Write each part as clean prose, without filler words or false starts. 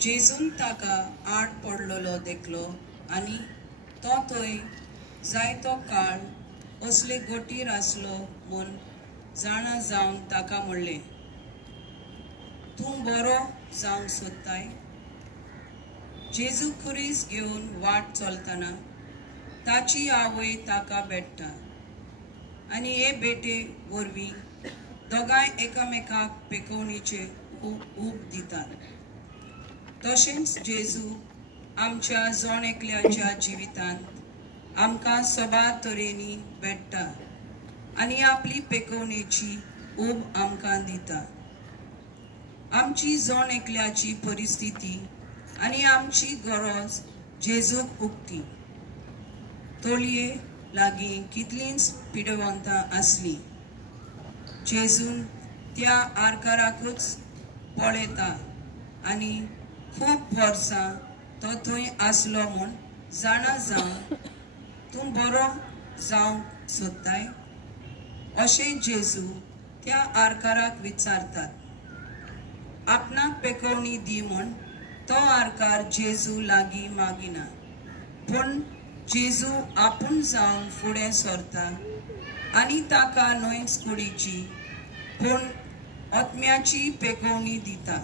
जेजून ताका आड पडलेलो देखलो आनी तो थंय जायतो काळ असले गोटीर आसलो म्हूण जाणा जावन ताका म्हणलें, तूं बरो जावंक सोदताय? जेजू खुरीस घेवन वाट चलतना ताची आवय ताका भेटता आनी हे भेटे वरवीं दोगांय एकामेकाक पेकोवणीचे ऊब दितात. तशेंच जेजू आमच्या जोण एकल्याच्या जिवितांत आमकां सबार तरेनी भेटता आनी आपली पेकोवणेची ऊब आमकां दिता. आमची जोण एकल्याची परिस्थिती आनी आमची गरज जेजूक उक्ती. तोळये लागीं कितलींच पिडवंतां आसलीं, जेजून त्या आरकाराकूच पळयता आनी खूब वर्सां तो थंय आसलो म्हूण जाणा जावन तूं बरो जावंक सोदताय? अशें जेजू त्या आरकाराक विचारतात. आपणाक पेकोवणी दी म्हूण तो आरकार जेजू लागीं मागिना, पूण जेजू आपूण जावन फुडें सरता आनी ताका न्हयच कुडीची पूण आत्म्याची पेकोवणी दिता.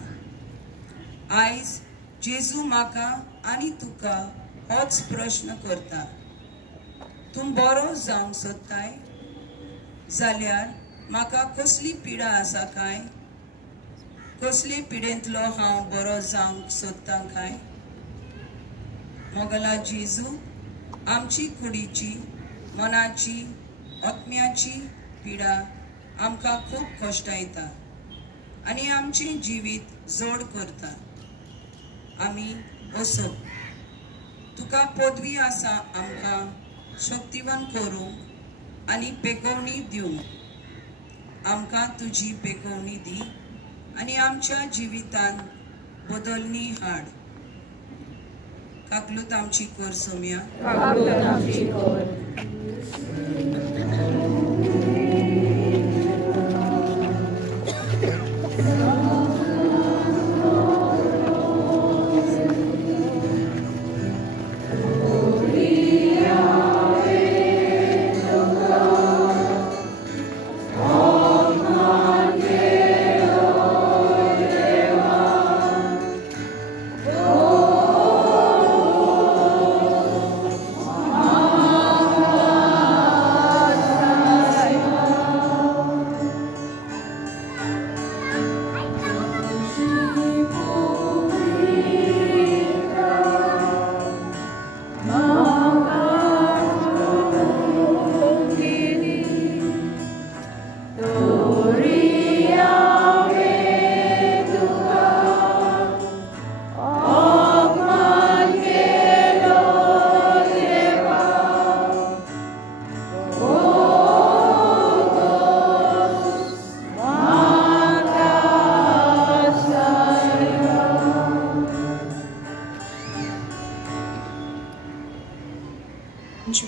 आयज जेजू म्हाका आनी तुका होच प्रश्न करता. तूं बरो जावंक सोदताय? जाल्यार म्हाका कसली पिडा आसा काय? कसले पिडेंतलो हांव बरो जावंक सोदतां काय? मोगला जेजू आमची कुडीची, मनाची, आत्म्याची पिडा आमकां खूब कश्टायता आनी आमचें जिवीत जड करता. आमी असो तुका पदवी आसा आमकां शक्तिवान करूंक आनी पेकोवणी दिवंक. आमकां तुजी पेकोवणी दी आनी आमच्या जिवितांत बदलणी हाड. काकलूत आमची कर सोम्या.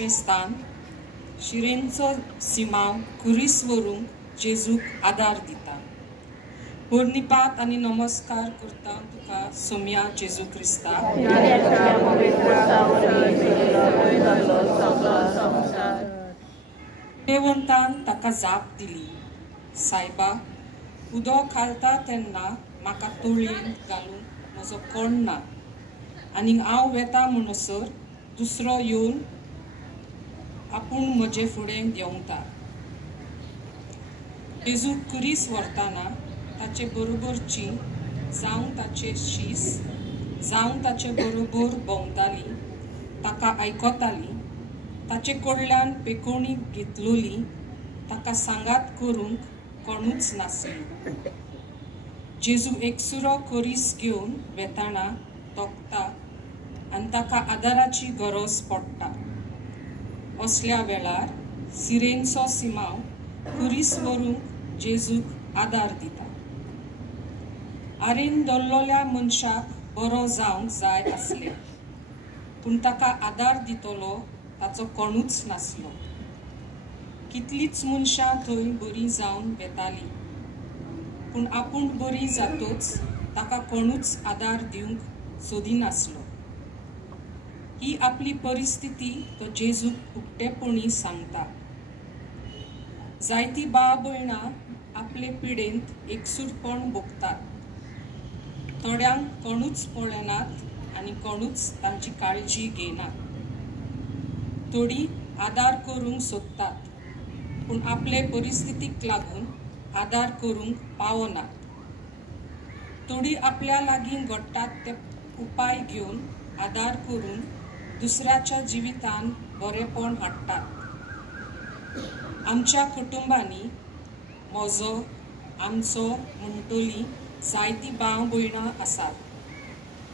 स्थान शिरेंचो सिमाव खुरीस व्हरूंक जेजूक आदार दिता. पोरनिपात आनी नमस्कार करता तुका सोम्या जेजू क्रिस्ता. पेवंतान ताका जाप दिली, सायबा उदक घालता तेन्ना म्हाका तोळयेन घालूंक म्हजो कोण ना आनी हांव वेता म्हणसर दुसरो येवन आपूण म्हजे फुडें घेवंता. जेजू खुरीस व्हरतना ताचे बरोबरची जावं ताचे शीस जावं ताचे बरोबर भोंवताली, ताका आयकताली, ताचे कडल्यान पेकोवणी घेतलोली, ताका सांगात करूंक कोणूच नासली. जेजू एकसुरो खुरीस घेवन वेताना तोखता आनी ताका आदाराची गरज पडटा. असल्या वेळार सिरेंचो सिमाव खुरीस व्हरूंक जेजूक आदार दिता. आरेन दल्लोल्या मनशाक बरो जावंक जाय आसलें, पूण ताका आदार दितलो ताचो कोणूच नासलो. कितलींच मनशां थंय बरीं जावन येतालीं, पूण आपूण बरी जातोच ताका कोणूच आदार दिवंक सोदिनासलो. ही आपली परिस्थिती तो जेजूक उक्तेपणी सांगता. जायतीं भाव भयणां आपले पिडेंत एकसूरपण भोगतात. थोड्यांक कोणूच पळयनात आनी कोणूच तांची काळजी घेनात. थोडीं आदार करूंक सोदतात, पूण आपले परिस्थितीक लागून आदार करूंक पावनात. थोडीं आपल्या लागीं घडटात ते उपाय घेवन आदार करून दुसऱ्याच्या जिवितांत बरेपण हाडटात. आमच्या कुटुंबांनी म्हजो आमचो म्हणटली जायतीं भाव भयणां आसात,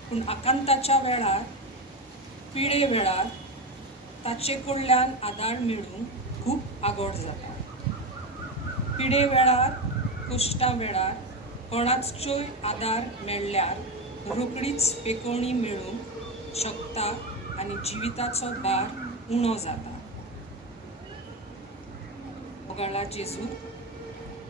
पूण आकांताच्या वेळार पिडे वेळार ताचे कडल्यान आदार मेळूंक खूब आगोड जाता. पिडे वेळार कश्टा वेळार कोणाचोय आदार मेळ्ळ्यार रोकडीच पेकोवणी मेळूंक शकता आनी जिविताचो भार उणो जाता. मोगाळा जेजू,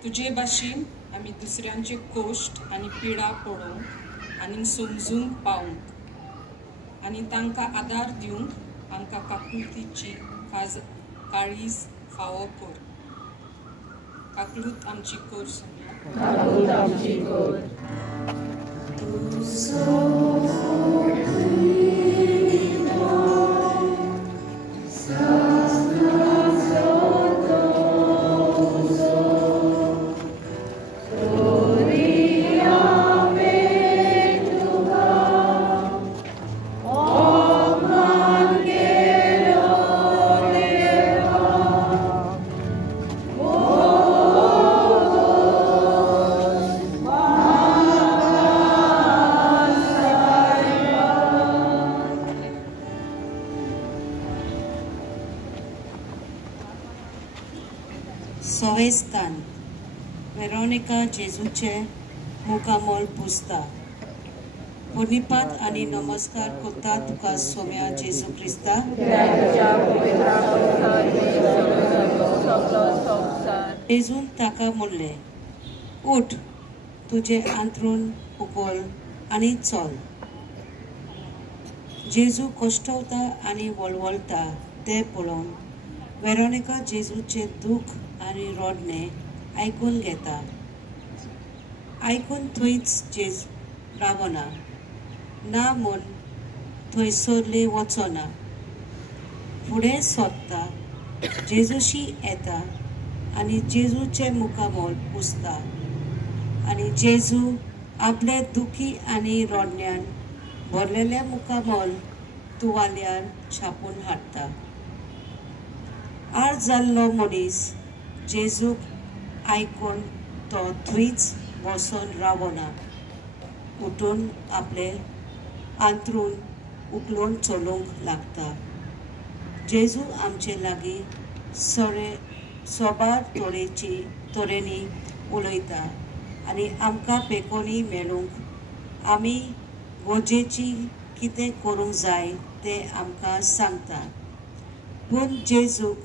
तुजे भाशेन आमी दुसऱ्यांचे कश्ट आनी पिडा पळोवंक आनी समजूंक पावूंक आनी तांकां आदार दिवंक आमकां काकुळतीची काळीज फावो कर. काकलूत आमची कर सोम्या. काकलूत आमची कर. सोवेस्तान वेरोनिका जेजूचे मुखामोल पुजता. पुर्णिपात आनी नमस्कार करता तुका सोम्या जेजू क्रिस्ता. जेजून ताका म्हणलें, उठ, तुजे अंथरूण उखल आनी चल. जेजू कश्टवता आनी वळवळटा तें पळोवन वेरोनिका जेजूचे दूख आनी रोडणे आयकून घेता. आयकून थंयच रावना ना म्हूण थंय सरली वचना. फुडें सोदता, जेजूशी येता आनी जेजूचे मुखामोल पुजता. आनी जेजू आपले दुखी आनी रोडण्यान भरलेल्या मुखामोल तुवाल्यार छापून हाडटा. आळ जाल्लो मनीस जेजूक आयकून तो थंयच बसून रावना. उठून आपले अंथरूण उखलून चलूंक लागता. जेजू आमचे लागीं सोबार तोरेनी उलयता आनी आमकां पेकोनी मेळूंक आमी गरजेची कितें करूंक जाय तें आमकां सांगता. पूण जेजूक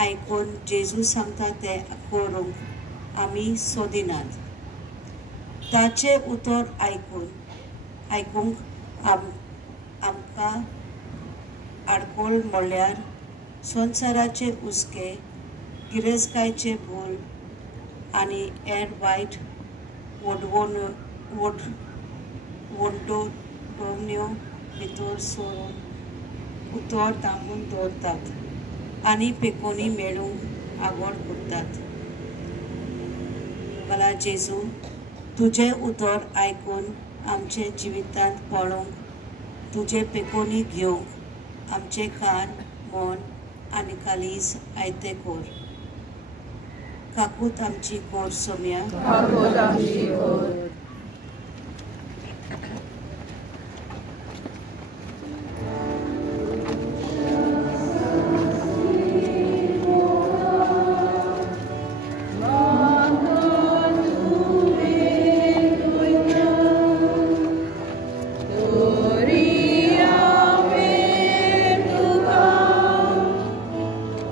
आयकून जेजू सांगता तें करूंक आमी सोदिनात. ताचे उतर आयकूंक आमकां आडकोळ म्हणल्यार संवसाराचे हुस्के, गिरेस्तकायेचे भूल आनी हेर वायट वणट्यो भितर सरून उतर दामून दवरतात आनी पेकोनी मेळूंक आगोड करतात. मला जेजू, तुजें उतर आयकून आमचे जिवितांत पळोवंक, तुजे पेकोनी घेवंक आमचे कान, मन आनी कालीज आयते कर. काकूत आमची कर सोम्या.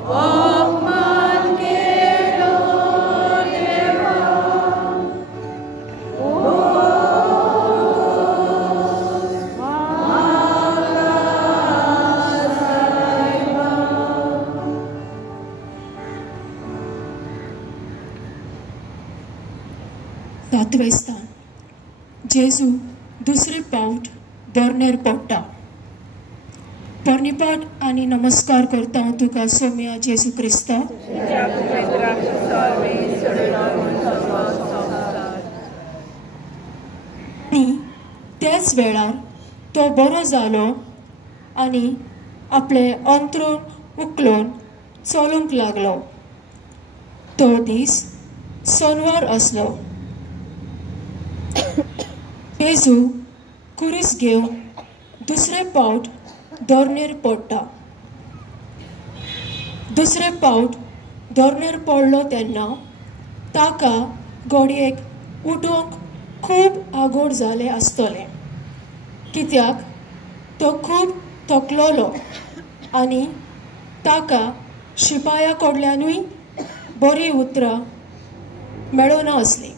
Oh तातवेस्तान जेजू दुसरे पावट दोरनेर पडटा. पोरणीपाट आनी नमस्कार करता हांव तुका सोम्या जेजू क्रिस्ता. आनी त्याच वेळार तो बरो जालो आनी आपले अंतरून उखलून चलूंक लागलो. तो दीस सोनवार असलो. जेजू कुरीस घेवन दुसरे पावट दोरनेर पडटा. दुसरे पावट दोरनेर पडलो तेन्ना ताका घोडयेक उठोवंक खूब आगोड जालें आसतलें, कित्याक तो खूब थकलोलो आनी ताका शिपाया कडल्यानूय बरी उतरां मेळना आसलीं.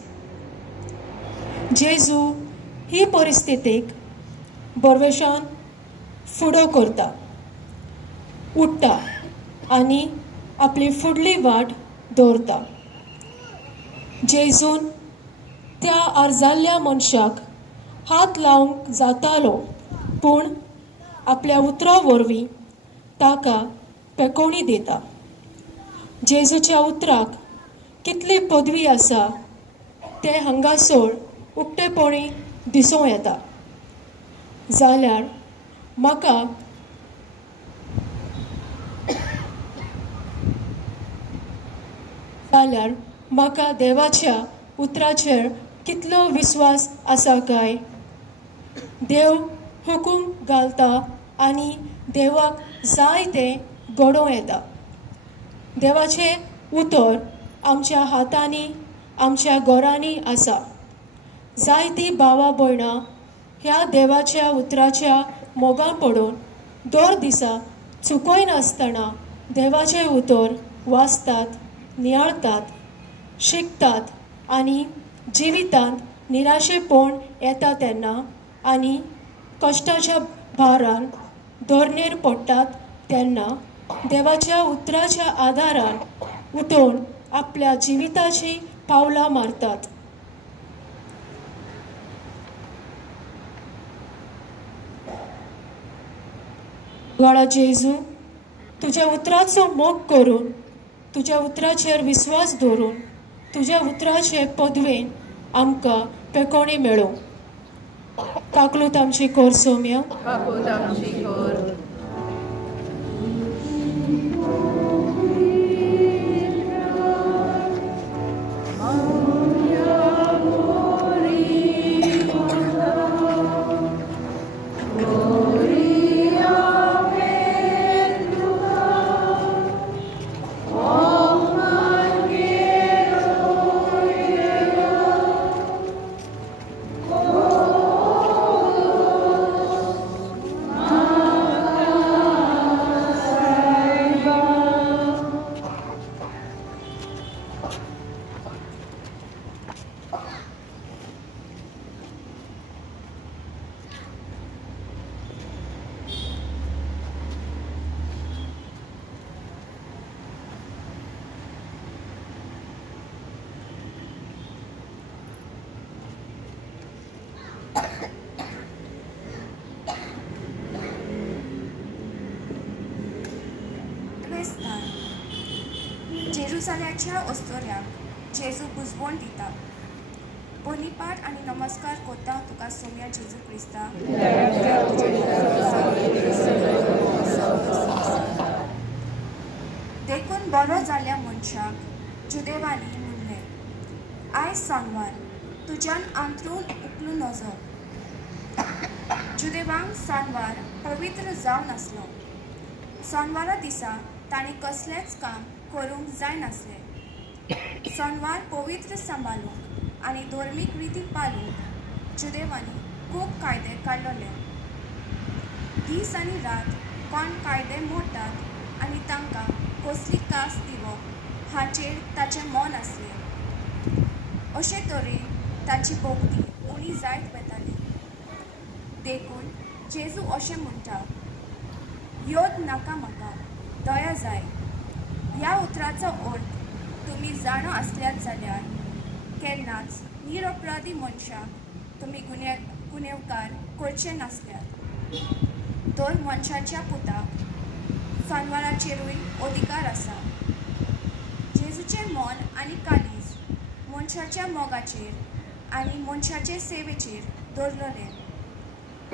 जेजू ही परिस्थितीक बरवेशान फुडो करता, उठता आनी आपली फुडली वाट दवरता. जेजून त्या आर्जाल्ल्या मनशाक हात लावंक जातालो, पूण आपल्या उतरा वरवीं ताका पेकोवणी दिता. जेजूच्या उतराक कितली पदवी आसा ते हांगासर उक्तेपणी दिसूं येता. जाल्यार म्हाका देवाच्या उतराचेर कितलो विस्वास आसा काय. देव हुकूम घालता आनी देवाक जाय तें घडोवं येता. देवाचें उतर आमच्या हातांनी आमच्या घरांनी आसा. जायतीं भावां भयणां ह्या देवाच्या उतराच्या मोगान पडून दर दिसा चुकोय नासतना देवाचें उतर वाचतात, नियाळतात, शिकतात आनी जिवितांत निराशेपण येता तेन्ना आनी कश्टाच्या भारान दोरनेर पडटात तेन्ना देवाच्या उतराच्या आदारान उठून आपल्या जिविताची पावलां मारतात. वाडा जेजू, तुज्या उतराचो मोग करून, तुज्या उतराचेर विस्वास दवरून, तुज्या उतराचे पदवेन आमकां पेकोवणी मेळोवं. काकलूत आमची कोर सोम्या. जेरुसाल्याच्या ओस्तोऱ्याक जेजू बुजवण दिता. पोरणीपाट आनी नमस्कार कोत्ता तुका सोम्या जेजू क्रिस्ता. देखून बरो जाल्ल्या मनशाक जुदेवानी म्हणलें, आयज सोनवार तुज्यान आंतरून उखलून नजर. जुदेवांक सोनवार पवित्र जावन आसलो. सोनवारा दिसा ताणें कसलेंच काम करूंक जाय नासलें. सोनवार पवित्र सांबाळूंक आनी धर्मीक रिती पाळूंक जुदेवांनी खूब कायदे काडलोले. दीस आनी रात कोण कायदे मोडटात आनी तांकां कसली कास दिवप हाचेर ताचें मन आसलें. अशे तरेन ताची भोवती उणी जायत वताली. देखून जेजू अशें म्हणटा, योद नाका म्हाका, दया जाय. ह्या उतराचो अर्थ तुमी जाणो आसल्यात जाल्यार केन्नाच निरपराधी मनशाक तुमी गुन्हेगार करचे नासल्यात तर मनशाच्या पुताक जानवरांचेरूय अधिकार आसा. जेजूचें मन आनी कालीज मनशाच्या मोगाचेर आनी मनशाचे सेवेचेर दवरलेलें.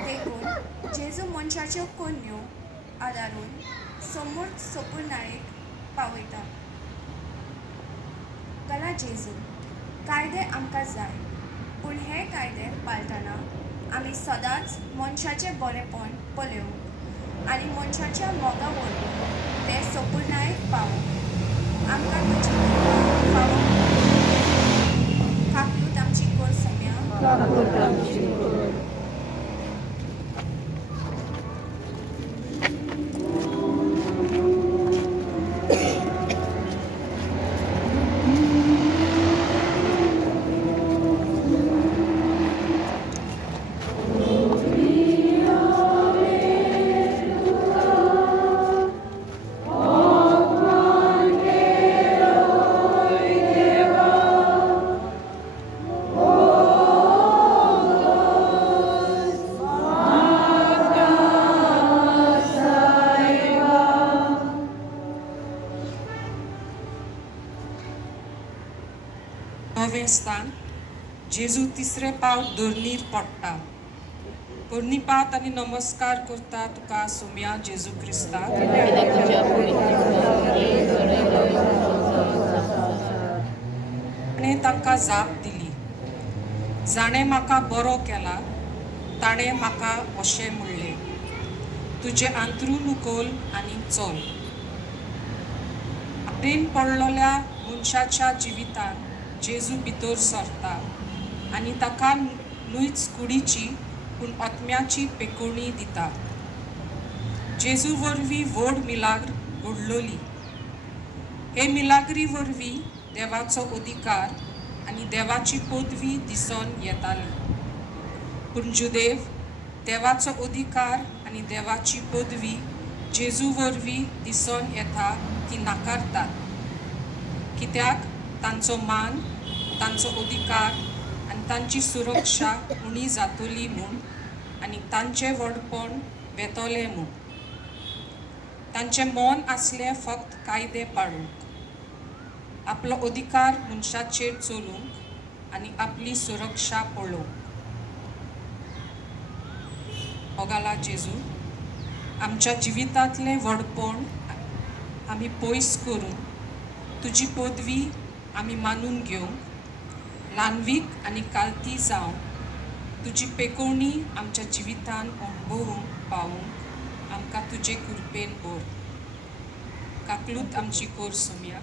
देखून जेजू मनशाच्यो कन्यो आदारून समोर सपूर्णायेक पावयता. गला जेजू, कायदे आमकां जाय, पूण हे कायदे पाळटना आमी सदांच मनशाचें बरेंपण पळोवंक आनी मनशाच्या मोगा वरवीं ते सपूर्णायेक पावोवंक आमकां तुजी कृपा फावो. काकूट आमची कोर सोम्या. स्थान जेजू तिसरे पावट धोरणीर पडटा. पोरनिपात आनी नमस्कार करता तुका सोम्या जेजू क्रिस्ता. ताणें तांकां जाप दिली. जाणें म्हाका बरो केला ताणें म्हाका अशें म्हणलें, तुजें अंथरूण उखल आनी चल. आपणेन पडलेल्या मनशाच्या जिवितान जेजू भितर सरता आनी ताका न्हूच कुडीची पूण आत्म्याची पेकोवणी दिता. जेजू वरवीं व्हड मिलाग्र घडलोली. हे मिलाग्री वरवीं देवाचो अधिकार आनी देवाची पदवी दिसून येताली. पूण जुदेव देवाचो अधिकार आनी देवाची पदवी जेजू वरवीं दिसून येता ती नाकारतात. कित्याक तांचो मान, तांचो अधिकार आनी तांची सुरक्षा उणी जातली म्हूण आनी तांचें व्हडपण वेतोलें म्हूण. तांचें मन आसलें फक्त कायदे पाळूंक, आपलो अधिकार मनशाचेर चलोवंक आनी आपली सुरक्षा पळोवंक. ओगाला जेजू, आमच्या जिवितांतलें व्हडपण आमी पयस करून तुजी पदवी आमी मानून घेवंक, ल्हानवीक आनी कालती जावन तुजी पेकोवणी आमच्या जिवितान अणभवूंक पावूंक आमकां तुजे कृपेन भर. काकलूत आमची कोर सोम्या.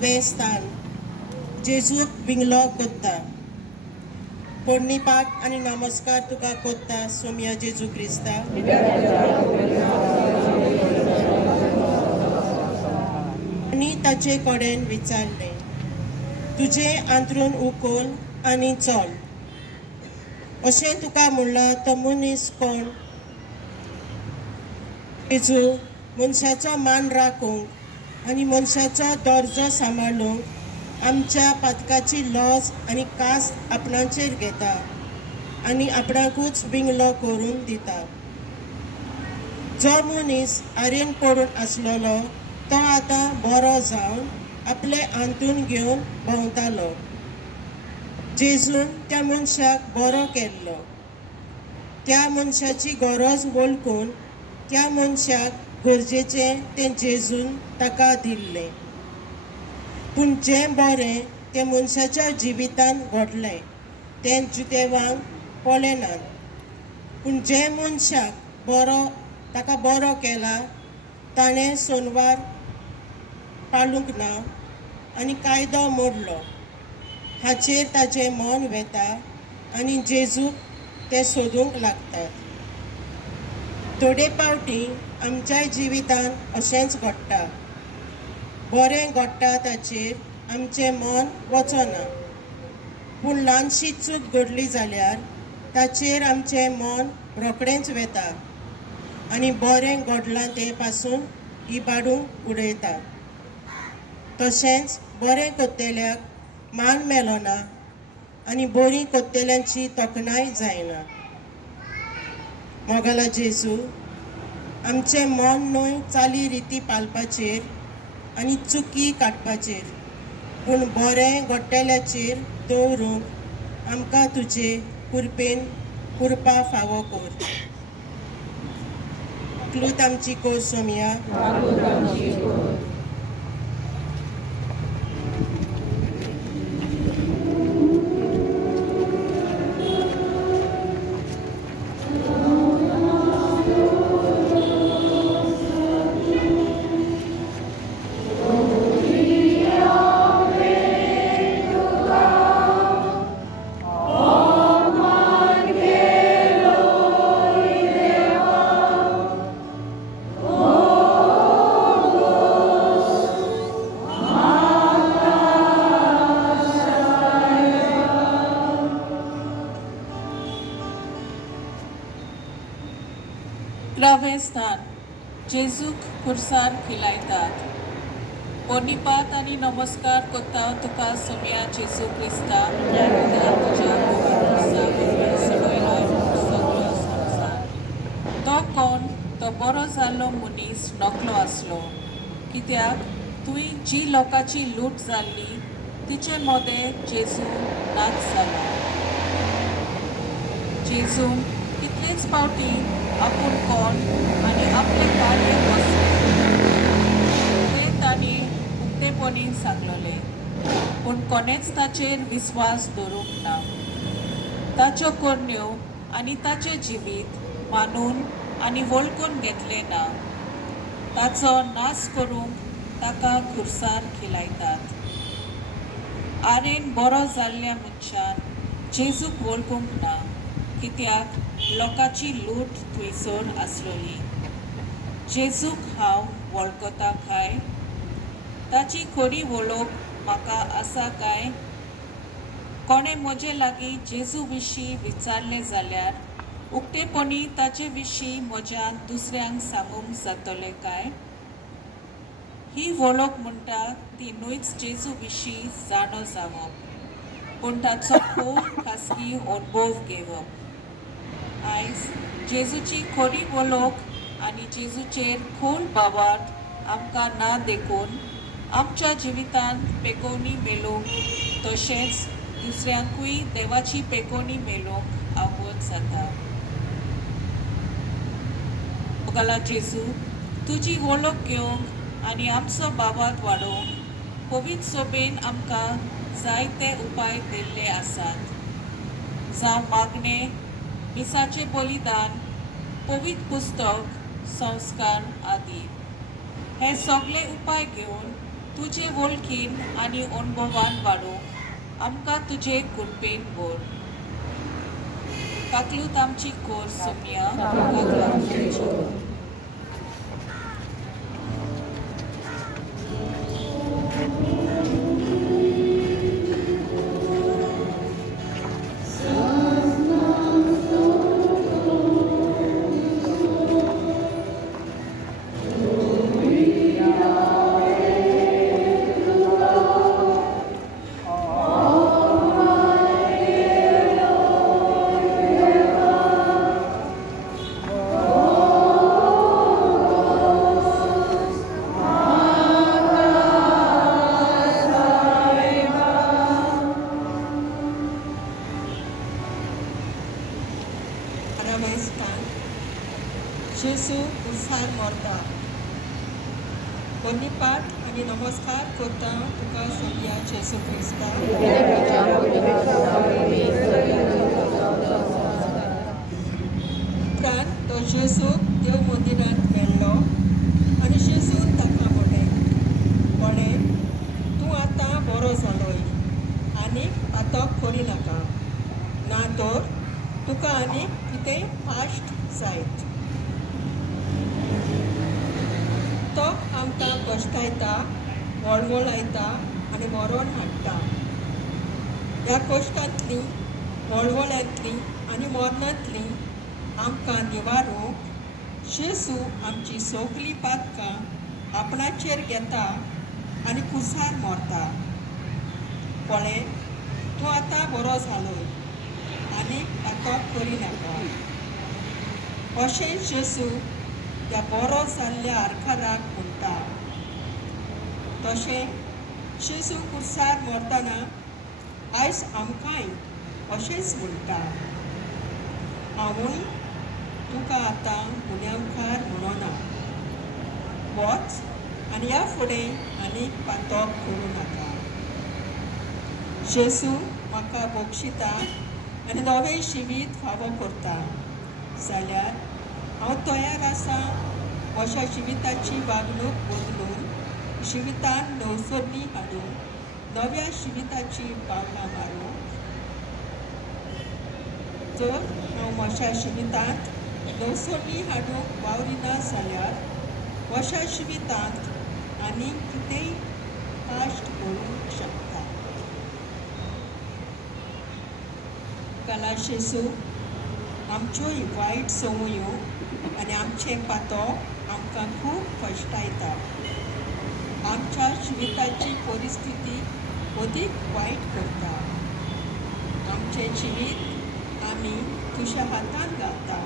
वेस्तान जेजूक विंगलो कोत्ता. पोरनिपाट आनी नमस्कार तुका कोत्ता सोम्या जेजू क्रिस्ता. आनी ताचे कडेन विचारलें, तुजें अंथरूण उखल आनी चल. अशें तुका म्हणलां तो मनीस कोण? जेजू, मनशाचो मान राखूंक आनी मनशाचो दर्जो सांबाळूंक आमच्या पातकाची लॉज आनी कास्ट आपणाचेर घेता आनी आपणाकूच विंगलो करून दिता. जो मनीस आरेन पडून आसलेलो तो आतां बरो जावन आपले अंथरूण घेवन भोंवतालो. जेजून त्या मनशाक बरो केल्लो. त्या मनशाची गरज वळखून त्या मनशाक गरजेचें तें जेजून ताका दिल्लें. पूण जें बरें तें मनशाच्या जिवितान घडलें तें जुदेवांक पळयनात. पूण जे मनशाक ताका बरो केला ताणें सोनवार पाळूंक ना आनी कायदो मोडलो. हाचेर ताचें मन वेता आनी जेजूक ते सोदूंक लागतात. थोडे फावटी आमच्या जिवितांत अशेंच घडटा. बरें घडटा ताचेर आमचें मन वचना, पूण ल्हानशी चूक घडली जाल्यार ताचेर आमचें मन रोखडेंच वेता आनी बरें घडलां ते पासून इबाडूंक उडयता. तशेंच बरें कोत्तेल्याक मान मेलो ना आनी बरीं कोत्तेल्यांची तोखणाय जायना. मोगाला जेजू, आमचें मन न्हय चाली रिती पालपाचेर आनी चुकी काडपाचेर, पूण बरें घडटल्याचेर दवरूंक आमकां तुजे कृपेन कुरपा फावो कर. क्लूत आमची कोर सोम्या. क्रावेस्तान जेजूक खुर्सार खिलायतात. पोनिपात आनी नमस्कार कोत्ता तुका सोम्या जेजू क्रिस्ता, तुज्या सगळो संवसार. तो कोण तो बरो जाल्लो मनीस नकलो आसलो, कित्याक तुवें जी लोकांची लूट जाल्ली तिचे मोदें जेजू नाच जालो. जेजून कितलेच फावटी आपूण कोण आनी आपले कार्य ते तांणी उक्तेपणी सांगलोले, पूण कोणेच ताचेर विस्वास दवरूंक ना. ताच्यो कोरण्यो आनी ताचें जिवीत मानून आनी वळखून घेतलें ना. ताचो नाश करूंक ताका खुर्सार खिलायतात. आरेन बरो जाल्ल्या मनशान जेजूक वळखूंक ना, कित्याक लोकांची लूट थंयसर आसलोली. जेजूक हांव वळखता काय? ताची खरी वळख म्हाका आसा काय? कोणे म्हजे लागीं जेजू विशीं विचारलें जाल्यार उक्तेपणी ताचे विशीं म्हज्यान दुसऱ्यांक सांगूंक जातलें काय? ही वळख म्हणटा ती न्हूच जेजू विशीं जाणो जावप, पूण ताचो खोल खासगी अनुभव घेवप. आयज जेजूची खरी वळख आनी जेजूचेर खोल बाबार्थ आमकां ना देखून आमच्या जिवितांत पेकोवणी मेळोवंक तशेंच दुसऱ्यांकूय देवाची पेकोवणी मेळोवंक आवड जाता. मोगाला जेजू, तुजी वळख घेवंक आनी आमचो बाबार्थ वाडोवंक पवित्र सोबेन आमकां जायते उपाय दिल्ले आसात. जावं मागणें, मिसाचें बलिदान, पवित्र पुस्तक, संस्कार आदी. हे सगळे उपाय घेवन तुजे वळखीन आनी अनुभवान वाडोवंक आमकां तुजे कृपेन भर. काकलूत आमची कोर सोम्या. जेजू खुर्सार मरता. पोनिपात आनी नमस्कार कोत्ता तुका सोम्या जेजू क्रिस्ता. जेसूक देव मंदिरांत मेळ्ळो आनी जेजून ताका म्हळें तूं आतां बरो जालोय आनीक आतां करिनाका ना तर तुका आनीक कितेंय फास्ट जायत. तो आमकां कश्टायता, वळवळायता आनी मरण हाडटा. ह्या कश्टांतलीं, वळवळ्यांतलीं आनी मरणांतलीं आमकां निवारूंक जेजू आमची सगळीं पातकां आपणाचेर घेता आनी कुसार मरता. पळय, तूं आतां बरो जालोय आनीक आतां करिनाका. अशें जेजू त्या बरो जाल्ल्या आरकाराक म्हणटा. तशें जेजू कुसार मरतना आयज आमकांय अशेंच म्हणटा. हांवूय तुका आतां गुन्यांवकार म्हणना. वच आनी ह्या फुडें आनीक पातक करूं नाका. जेजू म्हाका बक्षिता आनी नवें जिवीत फावो करता जाल्यार हांव तयार आसां अशा जिविताची वागणूक बदलून जिवितान नवसरणी हाडून नव्या जिविताची पावलां मारूंक. जर हांव म्हज्या जिवितांत नवसरणी हाडूंक वावरिना जाल्यार अशा जिवितांत आनी कितेंय फास्ट करूंक शकता. काला जेजू आमच्यो वायट संवयो आनी आमचें पातक आमकां खूब कश्टायता. आमच्या जिविताची परिस्थिती अदीक वायट करता. आमचें जिवीत आमी तुज्या हातान घालता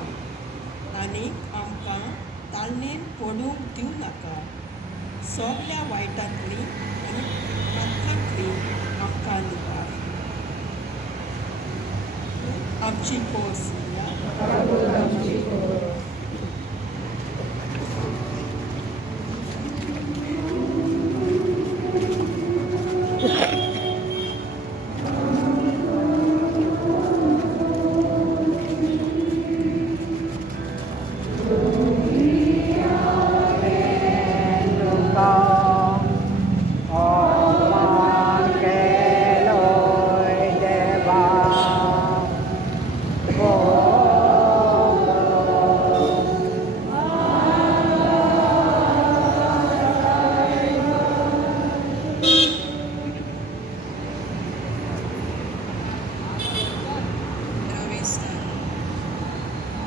आनीक आमकां ताळणेन पडूंक दिवं नाका. सगल्या वायटांतलीं आनी पातकांतलीं आमकां निवार. आमची खोस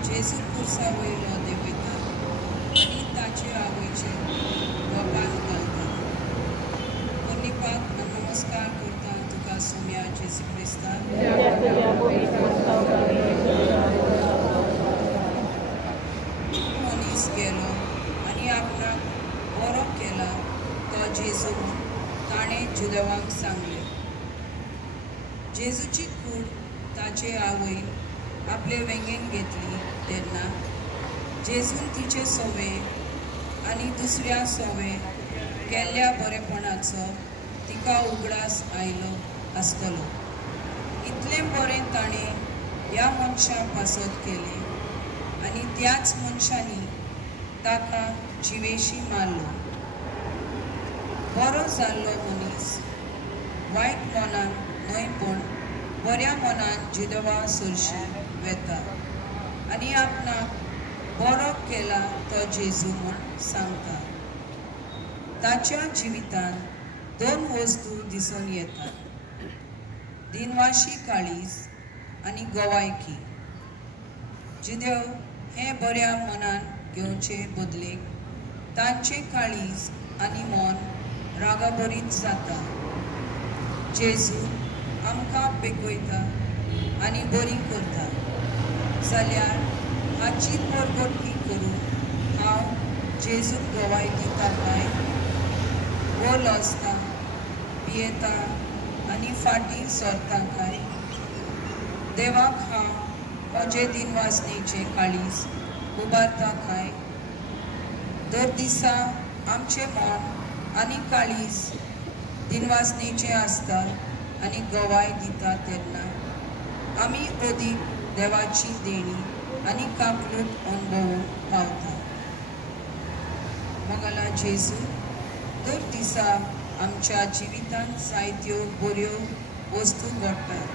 जेजू कुर्सा वयलो देंवयता आनी ताचे आवयचे गोपान घालता. कोर्निपाक नमस्कार करता तुका सोम्या जेजू क्रिस्ता. मनीस गेलो आनी आपणाक बरो केला तो जेजू ताणें जुदेवांक सांगलें. जेजूची कूड ताचे आवयन आपले वेंगेन घेतली तेन्ना जेजून तिचे सोवे आनी दुसऱ्या सोवे केल्ल्या बरेपणाचो तिका उगडास आयलो आसतलो. इतलें बरें ताणें ह्या मनशाक पासत केलें आनी त्याच मनशांनी ताका जिवेशी मारलो. बरो जाल्लो मनीस वायट मनान न्हय पूण बऱ्या मनान जिदवा सरशी वेता आनी आपणाक बरो केला तो जेजू म्हूण सांगता. ताच्या जिवितान दोन वस्तू दिसून येतात. दिनवाशी काळीज आनी गोवायकी. जुदेव हे बऱ्या मनान घेवचे बदलेक तांचे काळीज आनी मन रागाबरीत जाता. जेजू आमकां पेकयता आनी बरी करता जाल्यार हाची परगटणी करून हांव जेजूक गोवाय दिता काय? वो लजता, पियेता आनी फाटीं सरता काय? देवाक हांव म्हजे दिनवासनेचे काळीज उबारता काय? दर दिसा आमचे मन आनी काळीज दिनवासनेचे आसता आनी गोवाय दिता तेन्ना आमी अदीक देवाची देणी आनी काकलूत अनुभवूंक पावता. मंगला जेजू, दर दिसा आमच्या जिवितांत जायत्यो बऱ्यो वस्तू घडटात.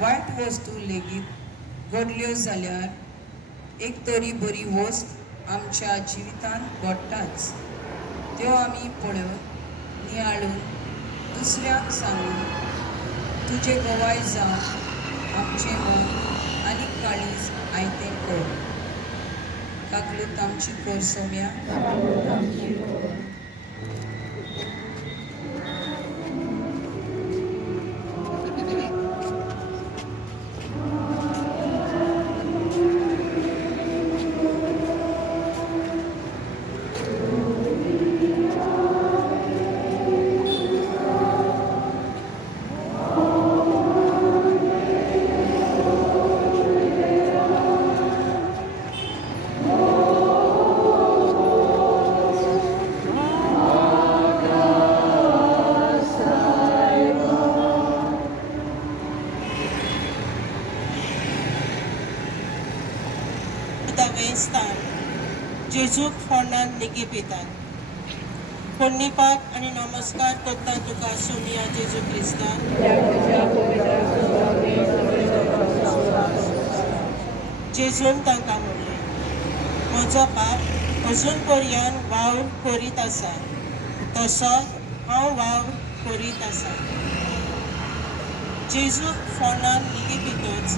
वायट वस्तू लेगीत घडल्यो जाल्यार एक तरी बरी वस्त आमच्या जिवितांत घडटाच. त्यो आमी पळोवन नियाळून दुसऱ्याक सांगून तुजे गोवाय जावन आमचें मन आनी काळीज आयतें कर. काकलूत आमची कर सोम्या. जेजूक फोंडान निगेपितात. पोन्नीपाक आनी नमस्कार करता तुका सोमिया जेजू क्रिस्ता. जेजून तांकां म्हणलें, म्हजो बाप अजून पर्यंत वावर करीत आसा, तसोच हांव वावर करीत आसा. जेजूक फोंडान निगेपितूच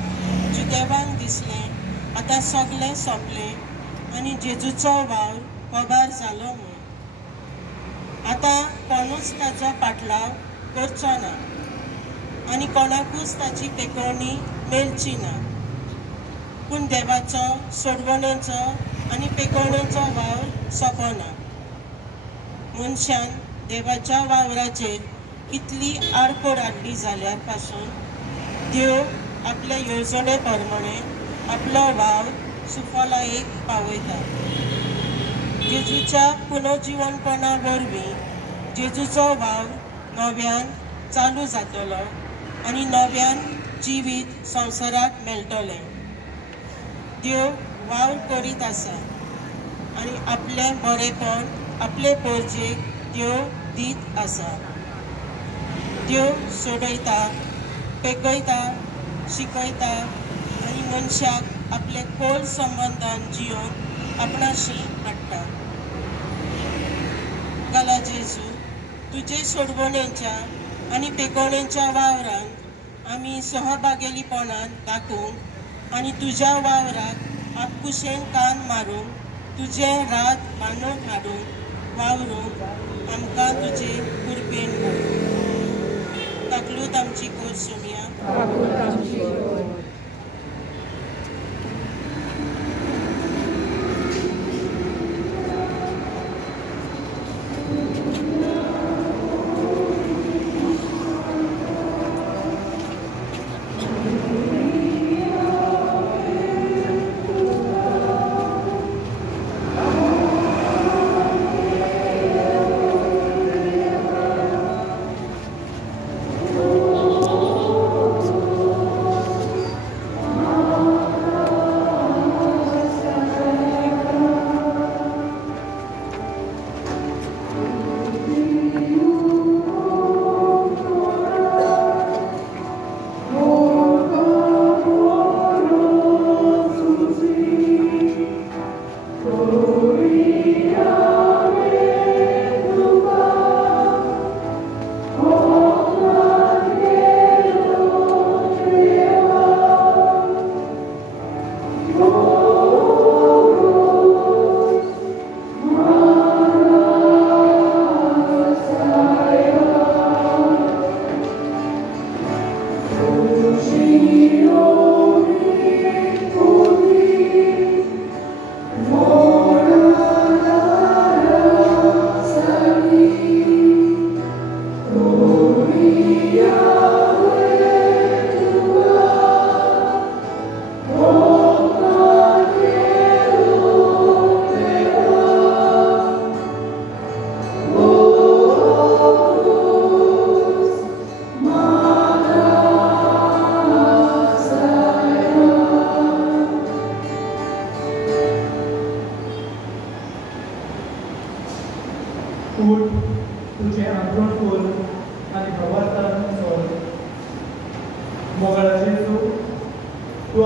जुदेवांक दिसलें आतां सगलें सोंपलें आनी जेजूचो वावर कोबार जालो म्हूण. आतां कोणूच ताचो पाटलाव करचो ना आनी कोणाकूच ताची पेकोवणी मेलची ना. पूण देवाचो सोडवणेचो आनी पेकोवणेचो वावर सोंपना. मनशान देवाच्या वावराचेर कितली आडखोड हाडली जाल्यार पासून देव आपल्या येवजणे प्रमाणे आपलो वावर सुफलायेक पावयता. जेजूच्या पुनर्जीवनपणा वरवीं जेजूचो वावर नव्यान चालू जातलो आनी नव्यान जिवीत संवसाराक मेळटलें. देव वावर करीत आसा आनी आपलें बरेपण आपले परजेक देव दीत आसा. देव सोडयता, पेकयता, शिकयता आनी मनशाक आपले खोल संबंधान जियोन आपणाशी हाडटा. गाला जेजू, तुजे सोडवणेच्या आनी पेकोवणेच्या वावरांत आमी सहभागेलीपणान दाखोवंक आनी तुज्या वावराक आपकुशेन कान मारूंक तुजें रात बांदून हाडूंक वावरूंक आमकां तुजे कृपेन घाल. काकलूत आमची कोर सोमिया.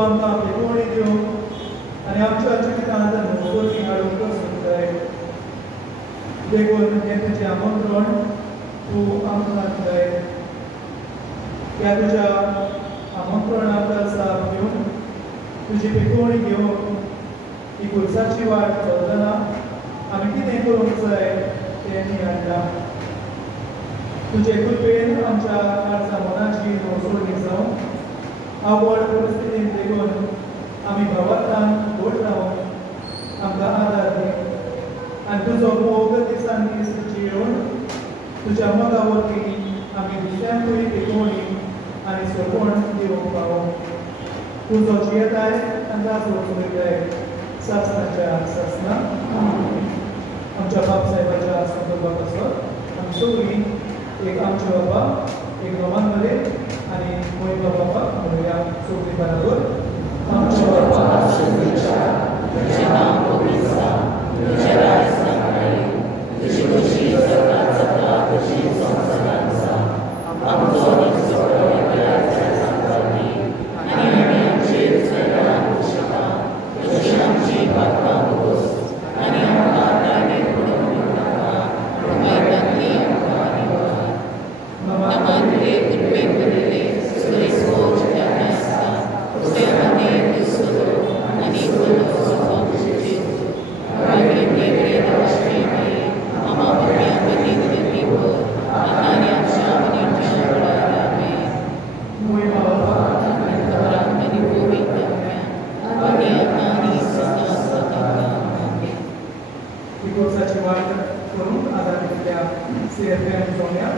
आमकां आपली कोणी दिवंक आनी आमच्या जिवितांत नोकरी हाडूंक सोदताय देखून हें तुजें आमंत्रण तूं आमकां दिताय ह्या तुज्या आमंत्रणाक साथ घेवन तुजी पिकोवणी घेवन ही खुर्साची वाट चलतना आमी कितें करूंक जाय तें ती हाडटा तुजे कृपेन आमच्या काळजा मनाची नवसोडणी जावं आवड परिस्थितीन देखून आमी भावार्थान घोट रावून आमकां आदार दी आनी तुजो मोग दिसान दीस जियोवन तुज्या मोगा वरवीं आमी दुसऱ्यांकूय पिकोवणी आनी सोडवण दिवंक पावूं तुजो जियेताय आनी रासो चलयताय सासणाच्या सासना आमच्या बाप साहेबाच्या संदर्भात आसत आमी सगळीं एक आमचे बाबा एक नमान बरे आनी मोहित बाबा म्हणूया सगळीं बराबर आमचे बाबा तुजें नांव पवित्र जावं तुजें राज्य येवं तुजी खुशी सदांच जाता तशी संवसारांत जावं आमचो दिसो आनी आमी आमचेर जगांत उशता तशी आमची पातळां बोस आनी आमकां दायने पडूंक नाका वायटांतली आमकां निवार नमान तुजे कृपेन भरिल्ले सगळे सोच केन्ना आसता तुजे खातीर दिसलो आनी बरो सगळो तुजे मागीर देवरे देवाचे आमा भुरग्यां खातीर विनंती कर आनी आमच्या मनीच्या वेळार आमेन आनी गोविंद आनी आतां आनी सदां सदां आमेन ही कोर्साची वाट करून आदार दिल्या CFM जोड्या